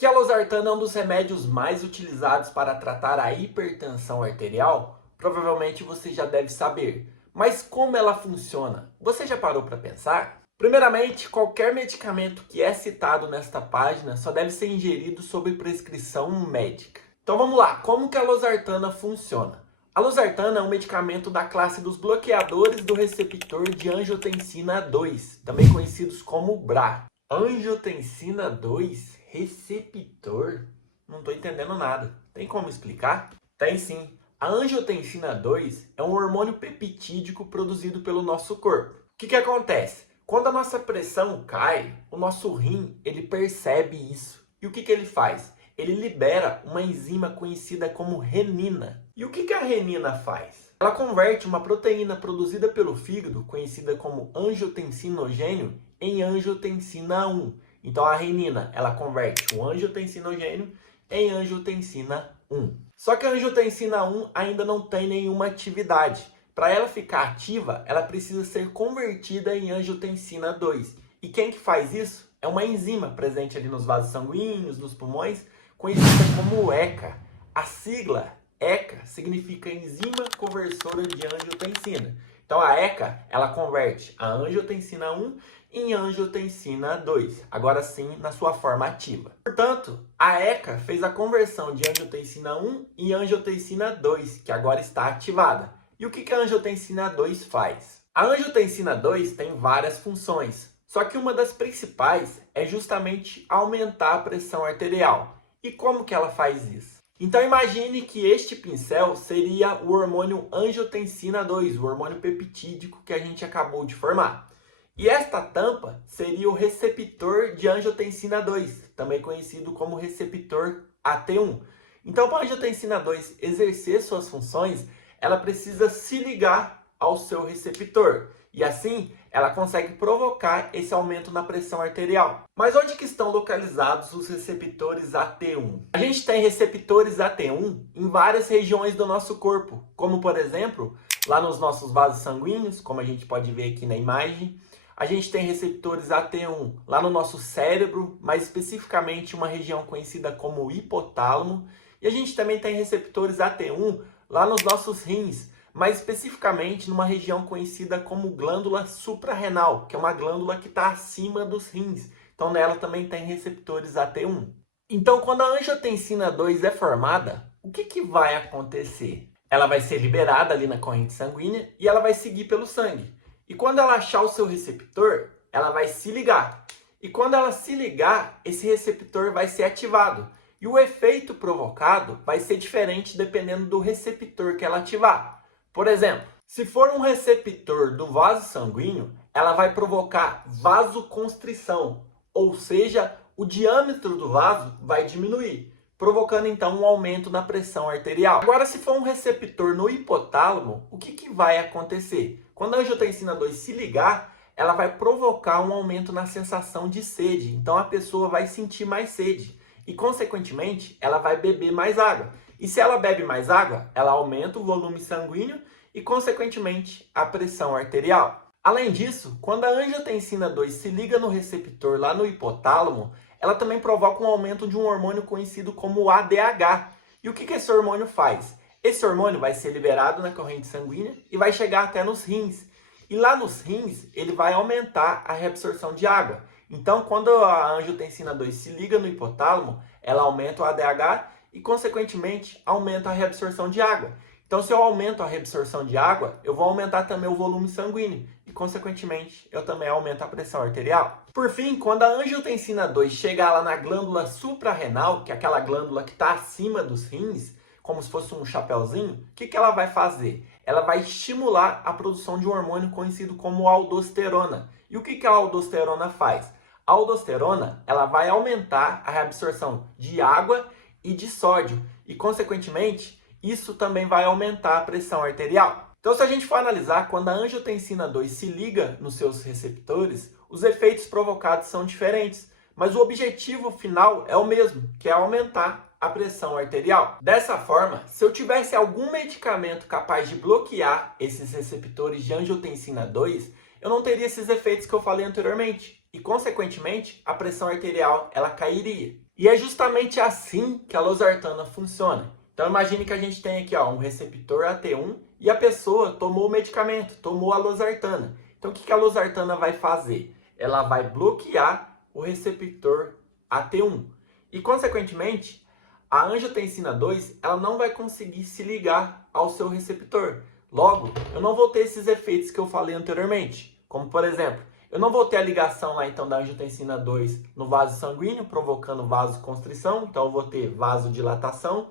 Que a losartana é um dos remédios mais utilizados para tratar a hipertensão arterial? Provavelmente você já deve saber. Mas como ela funciona? Você já parou para pensar? Primeiramente, qualquer medicamento que é citado nesta página só deve ser ingerido sob prescrição médica. Então vamos lá, como que a losartana funciona? A losartana é um medicamento da classe dos bloqueadores do receptor de angiotensina 2, também conhecidos como BRA. Angiotensina 2? Receptor? Não estou entendendo nada. Tem como explicar? Tem sim. A angiotensina 2 é um hormônio peptídico produzido pelo nosso corpo. O que acontece? Quando a nossa pressão cai, o nosso rim ele percebe isso. E o que ele faz? Ele libera uma enzima conhecida como renina. E o que a renina faz? Ela converte uma proteína produzida pelo fígado, conhecida como angiotensinogênio, em angiotensina 1. Então a renina, ela converte o angiotensinogênio em angiotensina 1. Só que a angiotensina 1 ainda não tem nenhuma atividade. Para ela ficar ativa, ela precisa ser convertida em angiotensina 2. E quem que faz isso? É uma enzima presente ali nos vasos sanguíneos, nos pulmões, conhecida como ECA. A sigla ECA significa enzima conversora de angiotensina. Então a ECA, ela converte a angiotensina 1 em angiotensina 2, agora sim na sua forma ativa. Portanto, a ECA fez a conversão de angiotensina 1 em angiotensina 2, que agora está ativada. E o que a angiotensina 2 faz? A angiotensina 2 tem várias funções, só que uma das principais é justamente aumentar a pressão arterial. E como que ela faz isso? Então imagine que este pincel seria o hormônio angiotensina 2, o hormônio peptídico que a gente acabou de formar. E esta tampa seria o receptor de angiotensina 2, também conhecido como receptor AT1. Então, para a angiotensina 2 exercer suas funções, ela precisa se ligar ao seu receptor. E assim, ela consegue provocar esse aumento na pressão arterial. Mas onde que estão localizados os receptores AT1? A gente tem receptores AT1 em várias regiões do nosso corpo, como por exemplo, lá nos nossos vasos sanguíneos, como a gente pode ver aqui na imagem. A gente tem receptores AT1 lá no nosso cérebro, mais especificamente uma região conhecida como hipotálamo. E a gente também tem receptores AT1 lá nos nossos rins, mais especificamente numa região conhecida como glândula suprarrenal, que é uma glândula que está acima dos rins. Então nela também tem receptores AT1. Então quando a angiotensina 2 é formada, o que vai acontecer? Ela vai ser liberada ali na corrente sanguínea e ela vai seguir pelo sangue. E quando ela achar o seu receptor, ela vai se ligar. E quando ela se ligar, esse receptor vai ser ativado. E o efeito provocado vai ser diferente dependendo do receptor que ela ativar. Por exemplo, se for um receptor do vaso sanguíneo, ela vai provocar vasoconstrição, ou seja, o diâmetro do vaso vai diminuir, provocando então um aumento na pressão arterial. Agora, se for um receptor no hipotálamo, o que vai acontecer? Quando a angiotensina 2 se ligar, ela vai provocar um aumento na sensação de sede, então a pessoa vai sentir mais sede e, consequentemente, ela vai beber mais água. E se ela bebe mais água, ela aumenta o volume sanguíneo e, consequentemente, a pressão arterial. Além disso, quando a angiotensina 2 se liga no receptor lá no hipotálamo, ela também provoca um aumento de um hormônio conhecido como ADH. E o que esse hormônio faz? Esse hormônio vai ser liberado na corrente sanguínea e vai chegar até nos rins. E lá nos rins, ele vai aumentar a reabsorção de água. Então, quando a angiotensina 2 se liga no hipotálamo, ela aumenta o ADH e, consequentemente, aumenta a reabsorção de água. Então, se eu aumento a reabsorção de água, eu vou aumentar também o volume sanguíneo e, consequentemente, eu também aumento a pressão arterial. Por fim, quando a angiotensina 2 chegar lá na glândula suprarrenal, que é aquela glândula que está acima dos rins, como se fosse um chapéuzinho, o que ela vai fazer? Ela vai estimular a produção de um hormônio conhecido como aldosterona. E o que a aldosterona faz? A aldosterona, ela vai aumentar a reabsorção de água e de sódio e, consequentemente, isso também vai aumentar a pressão arterial. Então, se a gente for analisar, quando a angiotensina 2 se liga nos seus receptores, os efeitos provocados são diferentes, mas o objetivo final é o mesmo, que é aumentar a pressão arterial. Dessa forma, se eu tivesse algum medicamento capaz de bloquear esses receptores de angiotensina 2, eu não teria esses efeitos que eu falei anteriormente e, consequentemente, a pressão arterial ela cairia. E é justamente assim que a losartana funciona. Então imagine que a gente tem aqui um receptor AT1 e a pessoa tomou o medicamento, tomou a losartana. Então o que a losartana vai fazer? Ela vai bloquear o receptor AT1 e, consequentemente, a angiotensina 2 ela não vai conseguir se ligar ao seu receptor. Logo, eu não vou ter esses efeitos que eu falei anteriormente, como por exemplo, eu não vou ter a ligação lá então da angiotensina 2 no vaso sanguíneo, provocando vasoconstrição, então eu vou ter vasodilatação.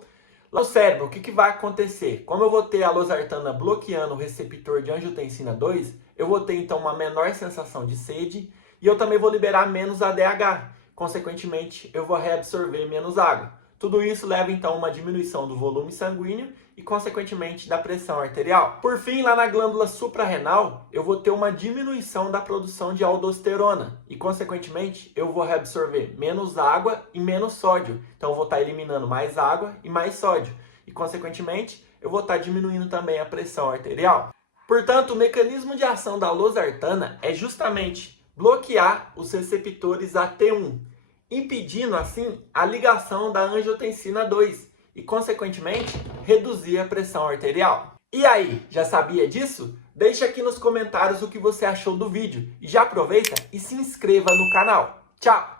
Lá no cérebro, o que vai acontecer? Como eu vou ter a losartana bloqueando o receptor de angiotensina 2, eu vou ter então uma menor sensação de sede e eu também vou liberar menos ADH. Consequentemente, eu vou reabsorver menos água. Tudo isso leva então a uma diminuição do volume sanguíneo e, consequentemente, da pressão arterial. Por fim, lá na glândula suprarrenal, eu vou ter uma diminuição da produção de aldosterona e, consequentemente, eu vou reabsorver menos água e menos sódio. Então, eu vou estar eliminando mais água e mais sódio e, consequentemente, eu vou estar diminuindo também a pressão arterial. Portanto, o mecanismo de ação da losartana é justamente bloquear os receptores AT1, impedindo assim a ligação da angiotensina 2 e, consequentemente, reduzir a pressão arterial. E aí, já sabia disso? Deixa aqui nos comentários o que você achou do vídeo e já aproveita e se inscreva no canal. Tchau!